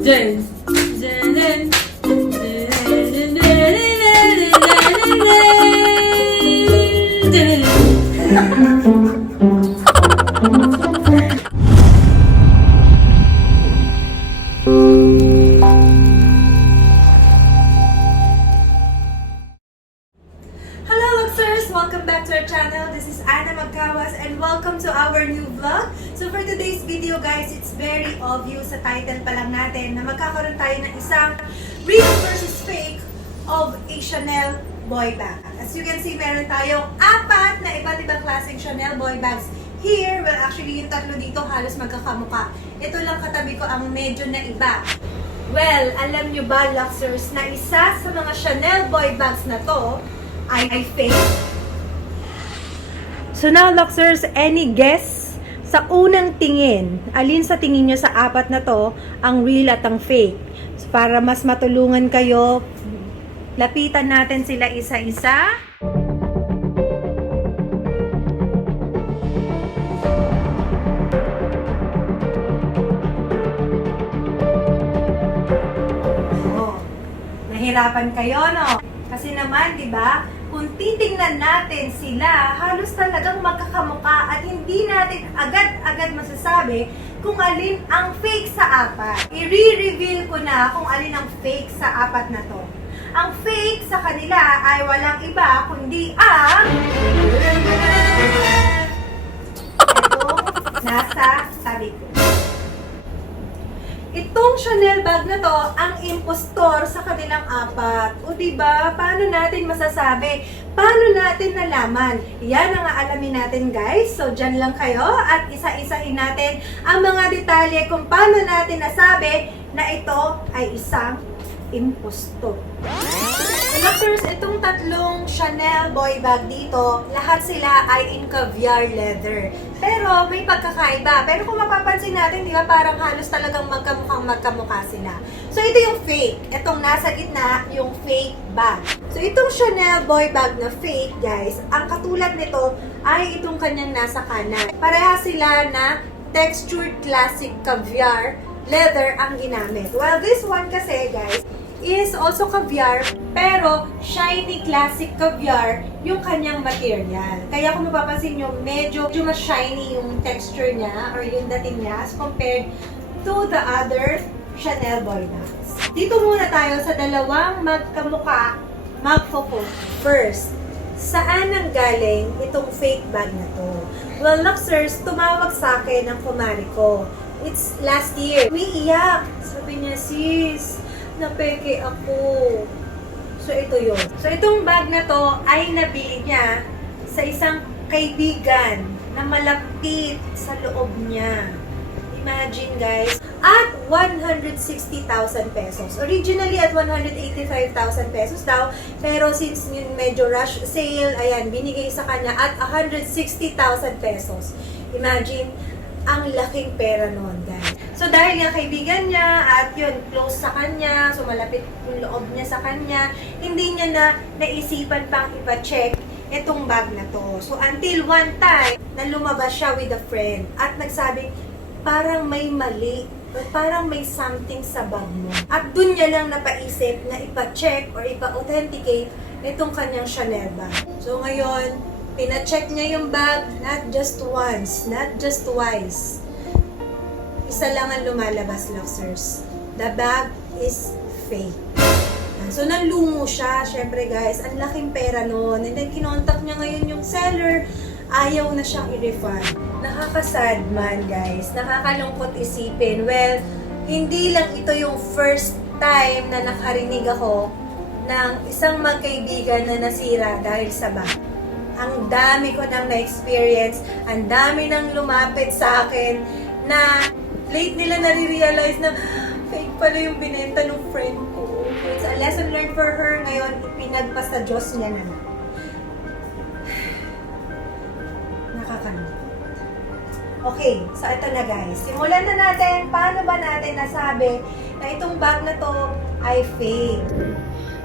Jen. Hello Luxers! Welcome back to our channel. This is Anna Magkawas and welcome to our new vlog. So for today's video guys, it's very obvious sa title pa lang natin na magkakaroon tayo ng isang real versus fake of a Chanel boy bag. As you can see, meron tayong 4 na iba't ibang klaseng Chanel boy bags here. Well, actually yung 3 dito halos magkakamuka. Ito lang katabi ko ang medyo na iba. Well, alam nyo ba Luxers na isa sa mga Chanel boy bags na to ay fake? So now, Luxers, any guess sa unang tingin, alin sa tingin nyo sa 4 na to ang real at ang fake? So, para mas matulungan kayo, lapitan natin sila isa-isa. Oh, nahirapan kayo, no? Kasi naman, di ba? Kung titingnan natin sila, halos talagang magkakamukha at hindi natin agad-agad masasabi kung alin ang fake sa 4. I-reveal ko na kung alin ang fake sa 4 na to. Ang fake sa kanila ay walang iba kundi ang ito nasa tabi ko. Itong Chanel bag na to, ang impostor sa kanilang 4. O diba, paano natin masasabi? Paano natin nalaman? Yan ang aalamin natin guys. So, dyan lang kayo at isa-isahin natin ang mga detalye kung paano natin nasabi na ito ay isang impostor. Luxers, itong 3 Chanel boy bag dito, lahat sila ay in caviar leather. Pero may pagkakaiba. Pero kung mapapansin natin, di ba parang halos talagang magkamukha sila. So ito yung fake. Itong nasa gitna, yung fake bag. So itong Chanel boy bag na fake, guys, ang katulad nito ay itong kanyang nasa kanan. Pareha sila na textured classic caviar leather ang ginamit. Well, this one kasi, guys, is also caviar, pero shiny classic caviar yung kanyang material. Kaya kung mapapansin nyo, medyo mas shiny yung texture niya or yung dating niya as compared to the other Chanel boy bags. Dito muna tayo sa dalawang magkamukha, magfocus. First, saan ang galing itong fake bag na to? Well, Luxers, tumawag sa akin ang kumari ko. It's last year. Umiiyak. Sabi niya, sis, napeke ako. So, ito yun. So, itong bag na to ay nabili niya sa isang kaibigan na malapit sa loob niya. Imagine, guys. At 160,000 pesos. Originally, at 185,000 pesos daw. Pero since yung medyo rush sale, ayan, binigay sa kanya at 160,000 pesos. Imagine, ang laking pera noon, guys. So, dahil nga kaibigan niya at yun, close sa kanya, so malapit yung loob niya sa kanya, hindi niya na naisipan pang ipa-check itong bag na to. So, until one time, na lumabas siya with a friend at nagsabi, parang may mali, parang may something sa bag mo. At dun niya lang napaisip na ipa-check or ipa-authenticate itong kanyang Chanel bag. So, ngayon, pina-check niya yung bag, not just once, not just twice. Isa lang ang lumalabas, Luxers. The bag is fake. So, nanlumo siya. Syempre, guys, ang laking pera noon. And then, kinontak niya ngayon yung seller. Ayaw na siyang i-refund. Nakaka-sad man, guys. Nakakalungkot isipin. Well, hindi lang ito yung first time na nakarinig ako ng isang magkaibigan na nasira dahil sa bag. Ang dami ko nang na-experience, ang dami nang lumapit sa akin na late nila nare-realize na fake pala yung binenta ng friend ko. It's a lesson learned for her. Ngayon, ipinagpas sa Diyos niya na. Nakakalungkot. Okay, so ito na guys. Simulan na natin. Paano ba natin nasabi na itong bag na to ay fake?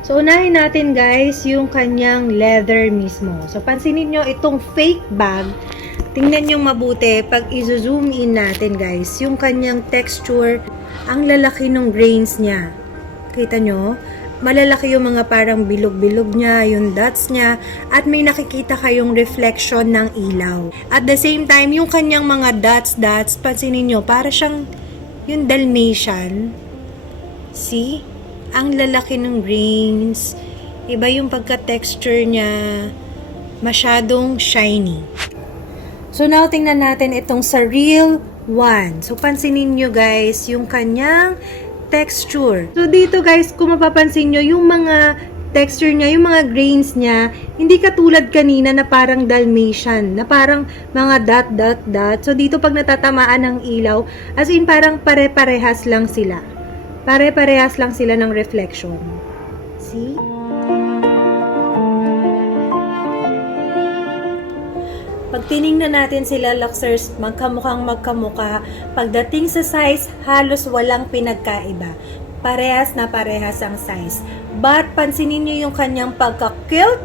So, unahin natin guys yung kanyang leather mismo. So, pansinin nyo itong fake bag. Tingnan nyo mabuti pag i-zoom in natin guys. Yung kanyang texture ang lalaki ng grains niya. Kita nyo? Malalaki yung mga parang bilog-bilog niya, yung dots niya, at may nakikita kayong reflection ng ilaw. At the same time, yung kanyang mga dots, pansinin nyo, para siyang yung Dalmatian. See? Ang lalaki ng grains. Iba yung pagka-texture niya. Masyadong shiny. So now, tingnan natin itong sa real one. So, pansinin nyo guys, yung kanyang texture. So, dito guys, kung mapapansin nyo, yung mga texture niya, yung mga grains niya, hindi katulad kanina na parang Dalmatian, na parang mga dot. So, dito pag natatamaan ng ilaw, as in parang pare-parehas lang sila. Pare-parehas lang sila ng reflection. See? Pag tiningnan natin sila, Luxers, magkamukhang magkamukha. Pagdating sa size, halos walang pinagkaiba. Parehas na parehas ang size. But, pansinin nyo yung kanyang pagka-quilt,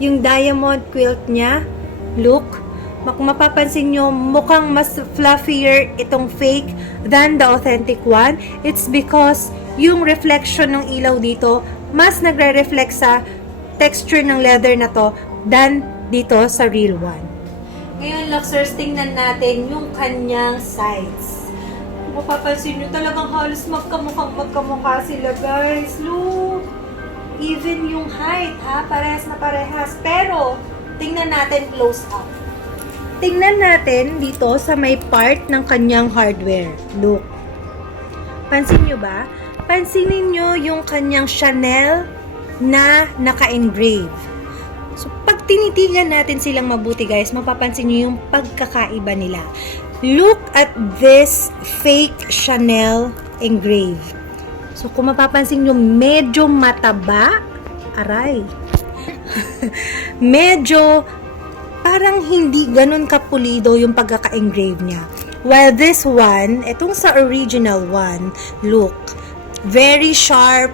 yung diamond quilt niya. Look, mapapansin nyo, mukhang mas fluffier itong fake than the authentic one. It's because yung reflection ng ilaw dito, mas nagre-reflect sa texture ng leather na to than dito sa real one. Ngayon, Luxers, tingnan natin yung kanyang sides. Kung mapapansin nyo, talagang halos magkamukha sila, guys. Look! Even yung height, ha? Parehas na parehas. Pero, tingnan natin close up. Tingnan natin dito sa may part ng kanyang hardware. Look. Pansin nyo ba? Pansinin nyo yung kanyang Chanel na naka-engrave. So, pag tinitigan natin silang mabuti guys, mapapansin nyo yung pagkakaiba nila. Look at this fake Chanel engrave. So, kung mapapansin nyo, medyo mataba. Aray. Medyo parang hindi ganun kapulido yung pagkaka-engrave niya. While this one, itong sa original one, look, very sharp,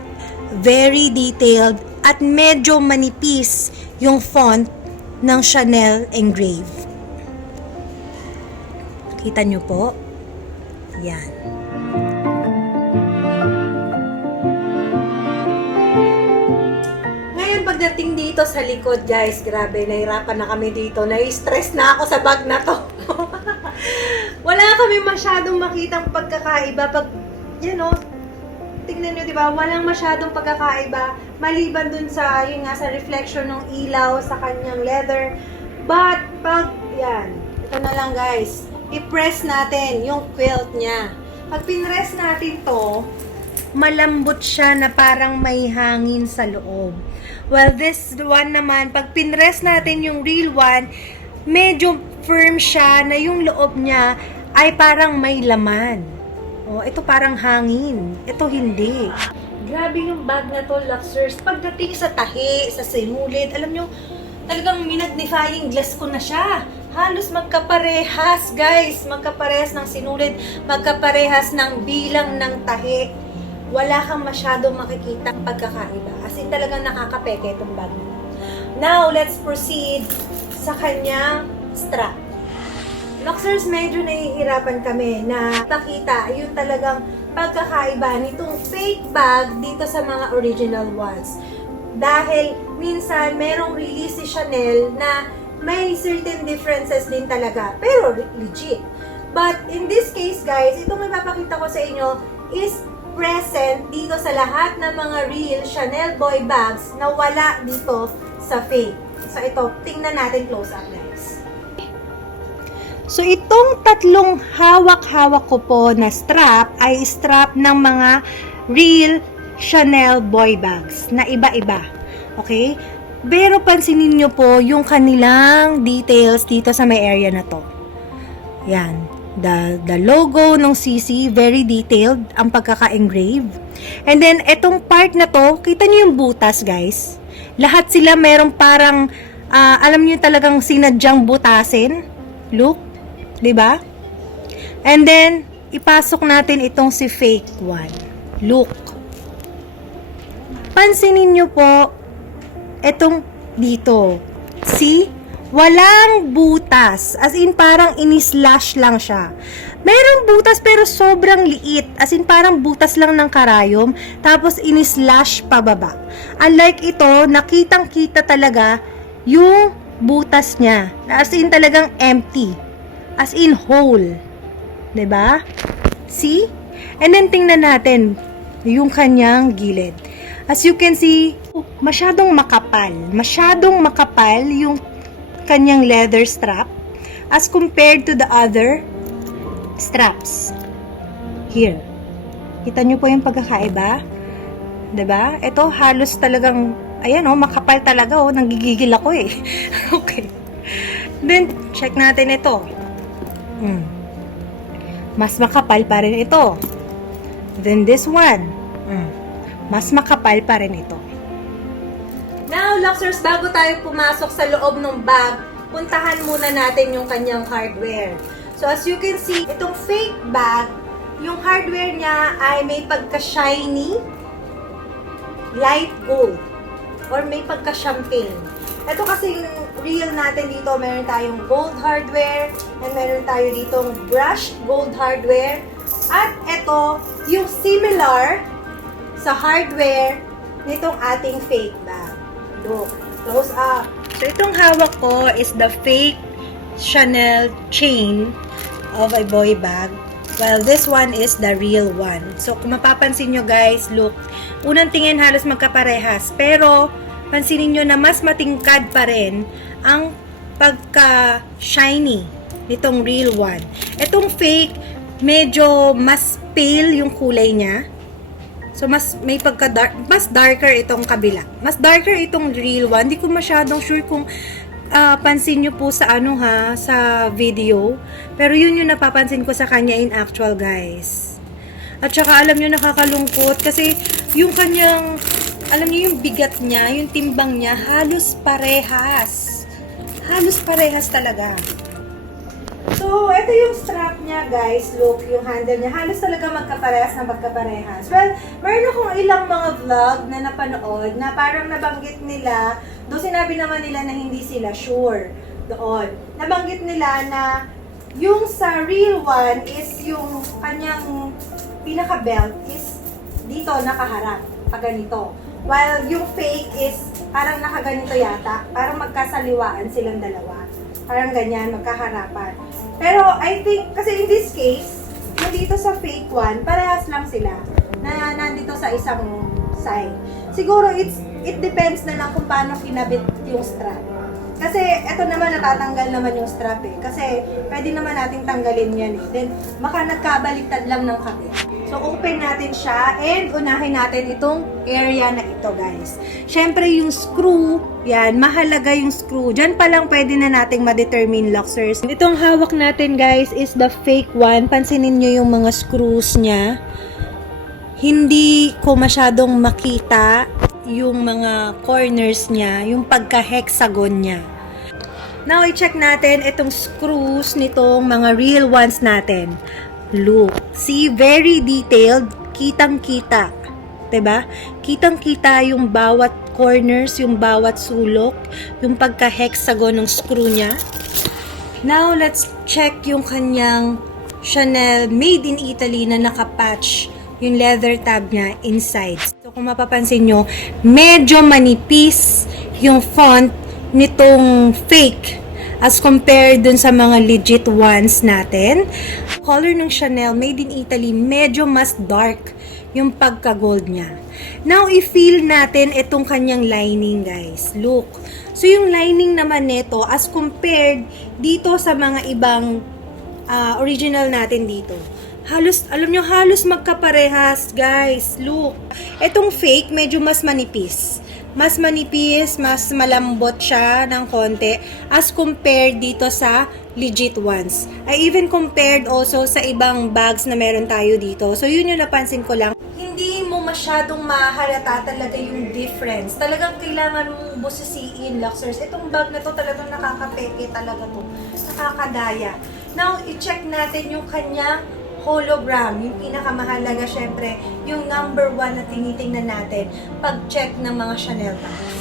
very detailed, at medyo manipis yung font ng Chanel engrave. Kita nyo po? Yan. Ngayon, pagdating dito sa likod, guys, grabe, nahirapan na kami dito. Nai-stress na ako sa bag na to. Wala kami masyadong makitang pagkakaiba. Pag, you know, tingnan nyo, di ba? Walang masyadong pagkakaiba. Maliban dun sa, yun nga, sa reflection ng ilaw sa kanyang leather. But, pag, yan. Ito na lang, guys. I-press natin yung quilt niya. Pag pinress natin to, malambot siya na parang may hangin sa loob. Well, this one naman, pag pinress natin yung real one, medyo firm siya na yung loob niya ay parang may laman. Oh, ito parang hangin. Ito hindi. Grabe yung bag na to, Luxers. Pagdating sa tahi, sa sinulid, alam nyo, talagang minagnifying glass ko na siya. Halos magkaparehas, guys. Magkaparehas ng sinulid, magkaparehas ng bilang ng tahi. Wala kang masyadong makikita pagkakaiba. As in, talagang nakakapeke itong bag. Now, let's proceed sa kanyang strap. Luxers, medyo nahihirapan kami na pakita yung talagang pagkakaiba nitong fake bag dito sa mga original ones. Dahil minsan merong release si Chanel na may certain differences din talaga, pero legit. But in this case guys, itong ipapakita ko sa inyo is present dito sa lahat ng mga real Chanel boy bags na wala dito sa fake. So ito, tingnan natin close up guys. So, itong tatlong hawak-hawak ko po na strap ay strap ng mga real Chanel boy bags na iba-iba. Okay? Pero pansinin nyo po yung kanilang details dito sa may area na to. Yan. The logo ng CC, very detailed ang pagkaka-engrave. And then, itong part na to, kita nyo yung butas, guys. Lahat sila merong parang, alam nyo talagang sinadyang butasin. Look. Diba? And then, ipasok natin itong si fake one. Look. Pansinin nyo po, itong dito. See? Walang butas. As in, parang ini-slash lang siya. Merong butas pero sobrang liit. As in, parang butas lang ng karayom. Tapos, ini-slash pababa. Unlike ito, nakitang-kita talaga yung butas niya. As in, talagang empty. As in, whole. 'Di ba? See? And then, tingnan natin yung kanyang gilid. As you can see, masyadong makapal. Masyadong makapal yung kanyang leather strap as compared to the other straps. Here. Kita nyo po yung pagkakaiba? 'Di ba? Ito halos talagang, ayan oh, makapal talaga oh, nanggigigil ako eh. Okay. Then, check natin ito. Mas makapal pa rin ito. Then this one. Mas makapal pa rin ito. Now, Luxers, bago tayo pumasok sa loob ng bag, puntahan muna natin yung kanyang hardware. So, as you can see, itong fake bag, yung hardware niya ay may pagka-shiny, light gold, or may pagka-champagne. Ito kasi real natin dito, meron tayong gold hardware, and meron tayo ditong brushed gold hardware, at ito, yung similar sa hardware nitong ating fake bag. Look, close up. So, itong hawak ko is the fake Chanel chain of a boy bag, while this one is the real one. So, kung mapapansin nyo guys, look, unang tingin halos magkaparehas, pero pansinin nyo na mas matingkad pa rin ang pagka-shiny nitong real one. Itong fake, medyo mas pale yung kulay niya. So, mas may pagka-dark, mas darker itong kabila. Mas darker itong real one. Hindi ko masyadong sure kung pansin nyo po sa sa video. Pero yun yung napapansin ko sa kanya in actual, guys. At saka alam nyo, nakakalungkot kasi yung kanyang, alam nyo yung bigat niya, yung timbang niya, halos parehas. Halos parehas talaga. So, ito yung strap niya, guys. Look, yung handle niya. Halos talaga magkaparehas na magkaparehas. Well, meron akong ilang mga vlog na napanood na parang nabanggit nila, doon sinabi naman nila na hindi sila sure doon. Nabanggit nila na yung sa real one is yung kanyang pinaka-belt is dito nakaharap, pag ganito. While yung fake is parang nakaganito yata, parang magkasaliwaan silang dalawa. Parang ganyan, magkaharapan. Pero I think, kasi in this case, yung dito sa fake one, parehas lang sila na nandito sa isang side. Siguro it depends na lang kung paano kinabit yung strap. Kasi eto naman natatanggal naman yung strap eh. Kasi pwede naman nating tanggalin yan eh. Then baka nagkabaliktad lang ng kabit. So open natin siya and unahin natin itong area na ito, guys. Syempre yung screw, yan, mahalaga yung screw. Diyan pa lang pwede na nating ma-determine, Luxers. Itong hawak natin, guys, is the fake one. Pansinin nyo yung mga screws niya. Hindi ko masyadong makita yung mga corners niya, yung pagka-hexagon niya. Now, i-check natin itong screws nitong mga real ones natin. Look. See, very detailed. Kitang-kita. 'Di ba? Kitang-kita yung bawat corners, yung bawat sulok, yung pagka-hexagon ng screw niya. Now, let's check yung kanyang Chanel Made in Italy na naka-patch yung leather tab niya inside. So, kung mapapansin nyo, medyo manipis yung font nitong fake as compared dun sa mga legit ones natin. Color ng Chanel Made in Italy, medyo mas dark yung pagka-gold niya. Now, i-feel natin itong kanyang lining, guys. Look. So, yung lining naman nito as compared dito sa mga ibang original natin dito. Halos, alam nyo, halos magkaparehas, guys. Look. Itong fake, medyo mas manipis. Mas manipis, mas malambot siya ng konti as compared dito sa legit ones. I even compared also sa ibang bags na meron tayo dito. So, yun yung napansin ko lang. Hindi mo masyadong mahalata talaga yung difference. Talagang kailangan mong busisiin, Luxers. Itong bag na to talagang nakakapeke talaga to. Nakakadaya. Now, i-check natin yung kanyang hologram, yung pinakamahalaga syempre, yung number 1 na tinitingnan natin pag-check ng mga Chanel bags.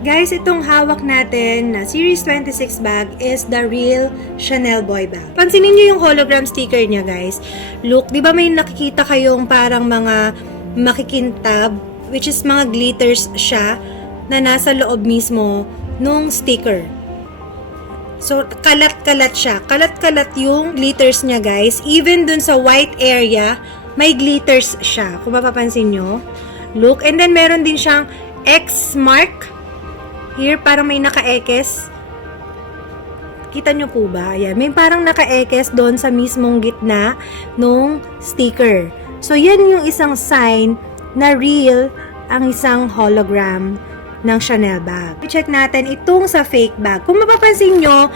Guys, itong hawak natin na Series 26 bag is the real Chanel Boy bag. Pansinin nyo yung hologram sticker niya, guys. Look, di ba may nakikita kayong parang mga makikintab, which is mga glitters siya, na nasa loob mismo nung sticker. So, kalat-kalat siya. Kalat-kalat yung glitters niya, guys. Even dun sa white area, may glitters siya. Kung mapapansin nyo. Look, and then meron din siyang X mark. Here, parang may naka-ekes. Kita nyo po ba? Ayan, may parang naka-ekes doon sa mismong gitna nung sticker. So, yan yung isang sign na real ang isang hologram ng Chanel bag. I-check natin itong sa fake bag. Kung mapapansin nyo,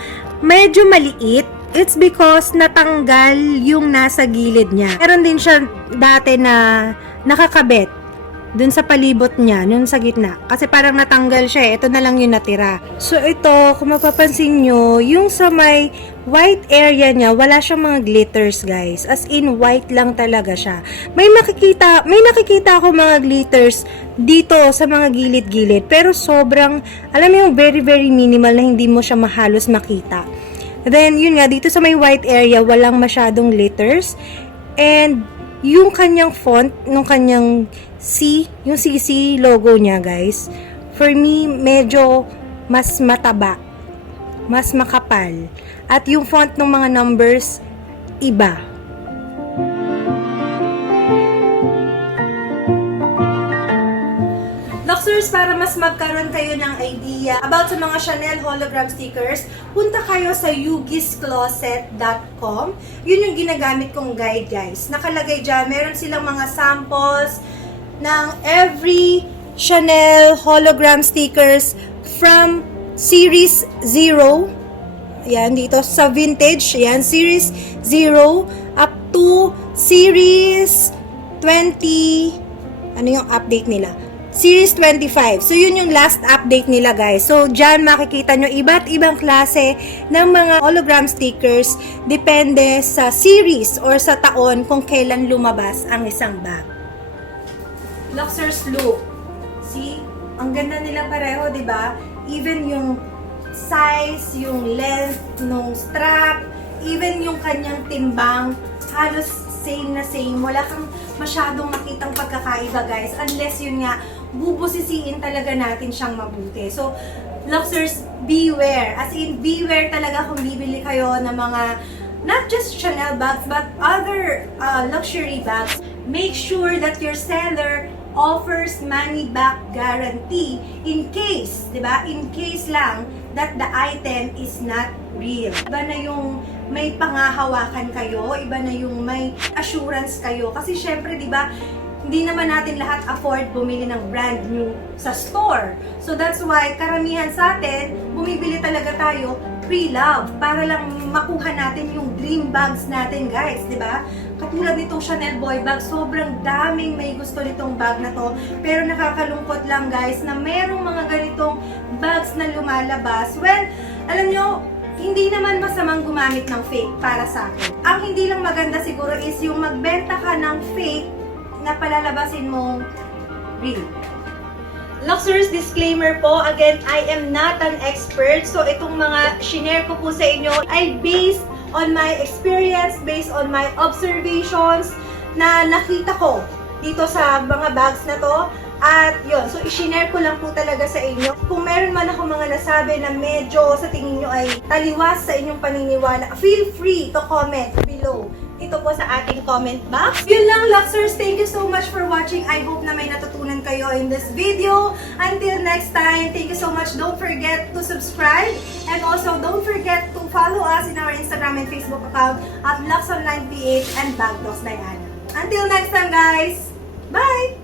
medyo maliit. It's because natanggal yung nasa gilid niya. Meron din siya dati na nakakabit dun sa palibot niya, nun sa gitna. Kasi parang natanggal siya, ito na lang yung natira. So ito, kung mapapansin nyo, yung sa may white area niya, wala siyang mga glitters, guys. As in, white lang talaga siya. May nakikita ako mga glitters dito sa mga gilid-gilid. Pero sobrang, alam mo yung very, very minimal na hindi mo siya mahalos makita. Then, yun nga, dito sa may white area, walang masyadong glitters. And, yung kanyang font, nung kanyang C, yung CC logo niya, guys, for me, medyo mas mataba, mas makapal. At yung font ng mga numbers, iba. Luxers, para mas magkaroon kayo ng idea about sa mga Chanel hologram stickers, punta kayo sa yugiscloset.com. Yun yung ginagamit kong guide, guys. Nakalagay dyan, meron silang mga samples ng every Chanel hologram stickers from Series 0. Ayan, dito sa vintage. Ayan, Series 0 up to Series 20. Ano yung update nila? Series 25. So, yun yung last update nila, guys. So, dyan makikita nyo iba't ibang klase ng mga hologram stickers depende sa series or sa taon kung kailan lumabas ang isang bag. Luxers look. See? Ang ganda nila pareho, di ba? Even yung size, yung length ng strap, even yung kanyang timbang, halos same na same. Wala kang masyadong makitang pagkakaiba, guys. Unless yun nga, bubusisiin talaga natin siyang mabuti. So, Luxers, beware. As in, beware talaga kung bibili kayo ng mga, not just Chanel bags, but other luxury bags. Make sure that your seller offers money back guarantee in case, di ba? In case lang that the item is not real. Iba na yung may pangahawakan kayo, iba na yung may assurance kayo. Kasi syempre, di ba, hindi naman natin lahat afford bumili ng brand new sa store. So that's why karamihan sa atin, bumibili talaga tayo pre-love para lang makuha natin yung dream bags natin, guys, di ba? Katulad nitong Chanel Boy bag, sobrang daming may gusto nitong bag na to. Pero nakakalungkot lang, guys, na merong mga ganitong bags na lumalabas. Well, alam nyo, hindi naman masamang gumamit ng fake para sa akin. Ang hindi lang maganda siguro is yung magbenta ka ng fake na palalabasin mong real. Luxers, disclaimer po, again, I am not an expert. So, itong mga shinare ko po sa inyo ay based on my experience, based on my observations na nakita ko dito sa mga bags na to. At yun, so i-share ko lang po talaga sa inyo. Kung meron man ako mga nasabi na medyo sa tingin nyo ay taliwas sa inyong paniniwala, feel free to comment below dito po sa ating comment box. Yun lang, Luxers. Thank you so much for watching. I hope na may natutunan kayo in this video. Until next time, thank you so much. Don't forget to subscribe. And also, don't forget to follow us in our Instagram and Facebook account at LuxOnlinePH and Bag Talks Diana. Until next time, guys. Bye!